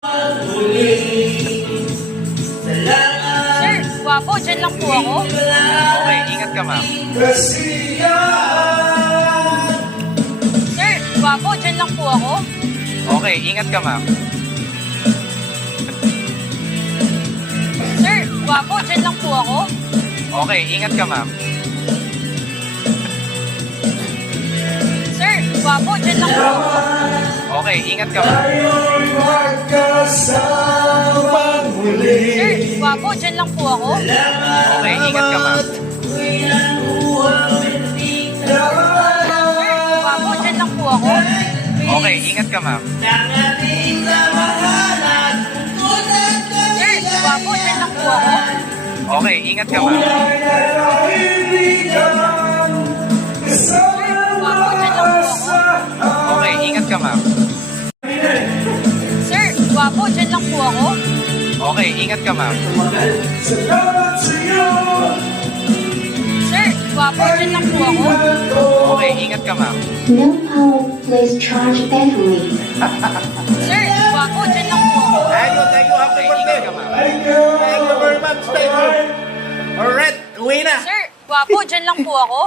Sir, gwapo, dyan lang po ako. Okay, ingat ka, ma'am. Sir, gwapo, dyan lang po ako. Okay, ingat ka, ma'am. Sir, gwapo, dyan lang po ako. Okay, ingat ka, ma'am. Sir, gwapo, dyan lang po ako. Okay, ingat ka, ma'am. Sir, gwapo, dyan lang po ako. Okay, ingat ka, ma'am. Sir, gwapo, dyan lang po ako. Okay, ingat ka, ma'am. Sir, gwapo, dyan lang po ako. Okay, ingat ka, ma'am. Sir, gwapo, dyan lang po ako. Okay, ingat ka, ma'am. Sir, gwapo, dyan lang po ako. Okay, ingat ka, ma'am. Sir, gwapo, dyan lang po ako. Okay, ingat ka, ma'am. No power, please charge battery. Sir, gwapo, dyan lang po ako. Thank you. Happy Okay, ingat birthday. ka, ma'am. Thank you very much. Thank you. Alright, uwi na. Sir, gwapo, dyan lang po ako.